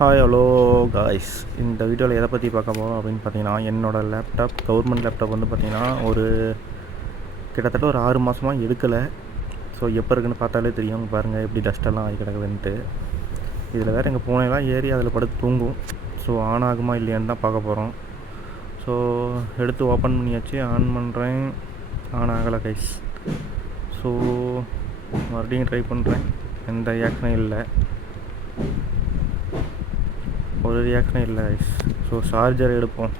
Hi hello guys. இந்த வீடியோவில் எதை பற்றி பார்க்க போகிறோம் அப்படின்னு பார்த்தீங்கன்னா, என்னோடய லேப்டாப் கவர்மெண்ட் லேப்டாப் வந்து பார்த்திங்கன்னா கிட்டத்தட்ட ஒரு 6 மாதமாக எடுக்கலை. ஸோ எப்போ இருக்குன்னு பார்த்தாலே தெரியும். பாருங்கள் எப்படி டஸ்ட்டெல்லாம் ஆகி கிடக்குதுன்ட்டு. இதில் வேறு எங்கள் பூனையெல்லாம் ஏறி அதில் படுத்து தூங்கும். ஸோ ஆன் ஆகுமா இல்லையான்னு தான் பார்க்க போகிறோம். ஸோ எடுத்து ஓப்பன் பண்ணியாச்சு, ஆன் பண்ணுறேன். ஆன் ஆகலை கைஸ். ஸோ மறுபடியும் ட்ரை பண்ணுறேன். எந்த ரியாக்ஷனும் இல்லை, ஒரு ரியாக்ஷனும் இல்லை கைஸ். ஸோ சார்ஜர் எடுப்போம்.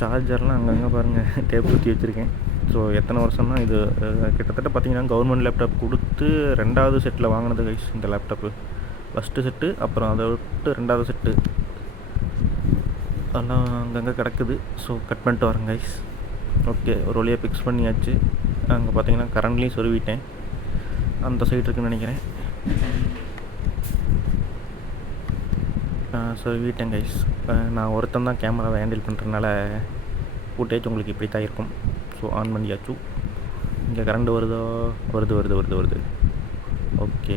சார்ஜர்லாம் அங்கங்கே பாருங்கள் டேப் ஊற்றி வச்சுருக்கேன். ஸோ எத்தனை வருஷம்னா இது கிட்டத்தட்ட பார்த்திங்கன்னா கவர்மெண்ட் லேப்டாப் கொடுத்து 2வது செட்டில் வாங்கினது கைஸ் இந்த லேப்டாப்பு. ஃபஸ்ட்டு செட்டு, அப்புறம் அதை விட்டு 2வது செட்டு அதெல்லாம் அங்கங்கே கிடக்குது. ஸோ கட் பண்ணிட்டு வரேன் கைஸ். ஓகே, ஒரு வழியாக ஃபிக்ஸ் பண்ணியாச்சு. அங்கே பார்த்தீங்கன்னா கரண்ட்லேயும் சொருவிட்டேன். அந்த சைடு இருக்குன்னு நினைக்கிறேன். சொருவிட்டேன் கைஸ். நான் ஒருத்தன் தான் கேமராவை ஹேண்டில் பண்ணுறதுனால ஃபுட்டேஜ் உங்களுக்கு இப்படி தான் இருக்கும். ஸோ ஆன் பண்ணியாச்சு. இங்கே கரண்ட் வருதோ? வருது. ஓகே,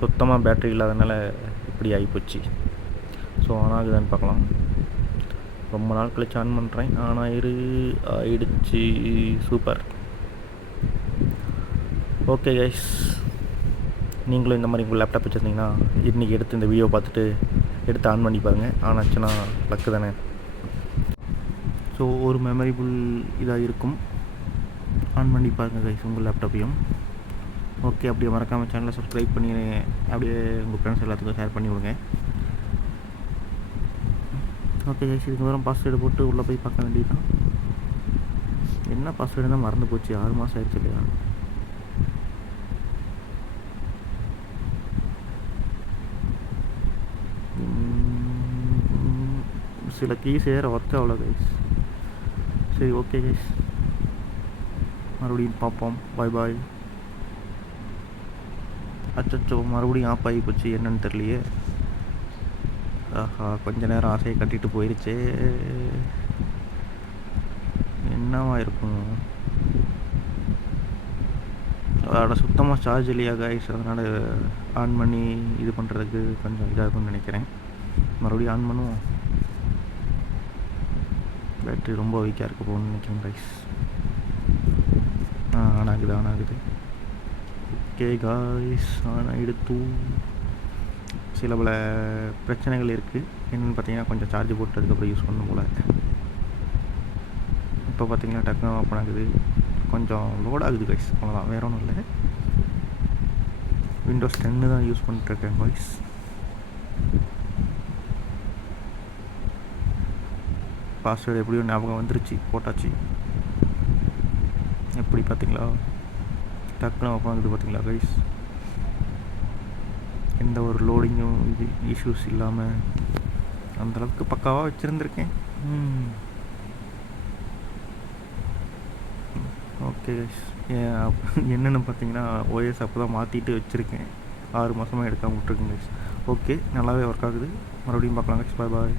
சுத்தமாக பேட்ரி இல்லாதனால இப்படி ஆகிப்போச்சு. ஸோ ஆன் ஆகுதான்னு பார்க்கலாம். ரொம்ப நாள் கழிச்சு ஆன் பண்ணுறேன். ஆயிடுச்சு. சூப்பர். ஓகே கைஸ், நீங்களும் இந்த மாதிரி உங்கள் லேப்டாப் வச்சுருந்தீங்கன்னா இன்றைக்கி எடுத்து இந்த வீடியோ பார்த்துட்டு எடுத்து ஆன் பண்ணி பாருங்கள். ஆனாச்சுன்னா லக்கு தானே. ஸோ ஒரு மெமரிபுல் இதாக இருக்கும். ஆன் பண்ணி பாருங்கள் கைஸ் உங்கள் லேப்டாப்பையும். ஓகே, அப்படியே மறக்காமல் சேனலை சப்ஸ்கிரைப் பண்ணி அப்படியே உங்கள் ஃப்ரெண்ட்ஸ் எல்லாத்துக்கும் ஷேர் பண்ணி விடுங்க. ஓகே கைஸ், இதுக்கு வரும் பாஸ்வேர்டு போட்டு உள்ளே போய் பார்க்க வேண்டியதுதான். என்ன பாஸ்வேர்டு தான் மறந்து போச்சு. 6 மாதம் ஆயிடுச்சு இல்லையா? சில கீஸ் வேறு ஒர்க் ஆகல கைஸ். சரி, ஓகே கைஸ், மறுபடியும் பார்ப்போம். பாய். அச்சோ, மறுபடியும் ஆஃப் ஆகி போச்சு. என்னன்னு தெரியலையே. ஆஹா, கொஞ்ச நேரம் ஆசையை கட்டிட்டு போயிடுச்சே. என்னவா இருக்கும்? அதோட சுத்தமாக சார்ஜ் இல்லையா கைஸ், அதனால் ஆன் பண்ணி இது பண்ணுறதுக்கு கொஞ்சம் இதாக இருக்கும்னு நினைக்கிறேன். மறுபடியும் ஆன் பண்ணுவோம். பேட்ரி ரொம்ப வீக்காக இருக்க போகணும்னு நினைக்கிறேன் கைஸ். ஆன் ஆகுது. ஓகே காய்ஸ், ஆன் ஆகிடுத்து. சில பல பிரச்சனைகள் இருக்குது. என்னென்னு பார்த்தீங்கன்னா, கொஞ்சம் சார்ஜ் போட்டதுக்கப்புறம் யூஸ் பண்ணணும் போல். இப்போ பார்த்தீங்கன்னா டக்குனு ஓப்பன் ஆகுது. கொஞ்சம் லோட் ஆகுது கைஸ், அவ்வளோதான், வேறு ஒன்றும் இல்லை. விண்டோஸ் 10 தான் யூஸ் பண்ணிட்டுருக்கேன் கைஸ். பாஸ்வேர்டு எப்படியும் ஞாபகம் வந்துருச்சு, போட்டாச்சு. எப்படி பார்த்தீங்களா? டக்குன்னு ஓப்பன் ஆகுது பார்த்தீங்களா கைஸ்? எந்த ஒரு லோடிங்கும் இஷ்யூஸ் இல்லாமல் அந்தளவுக்கு பக்காவாக வச்சுருந்துருக்கேன். ஓகே கைஸ், என்னென்னு பார்த்தீங்கன்னா ஓஎஸ் அப்போ தான் மாற்றிட்டு வச்சுருக்கேன். 6 மாதமாக எடுக்காமல் விட்ருக்கேன் கைஸ். ஓகே, நல்லாவே ஒர்க் ஆகுது. மறுபடியும் பார்க்கலாம் கைஸ். பாய்.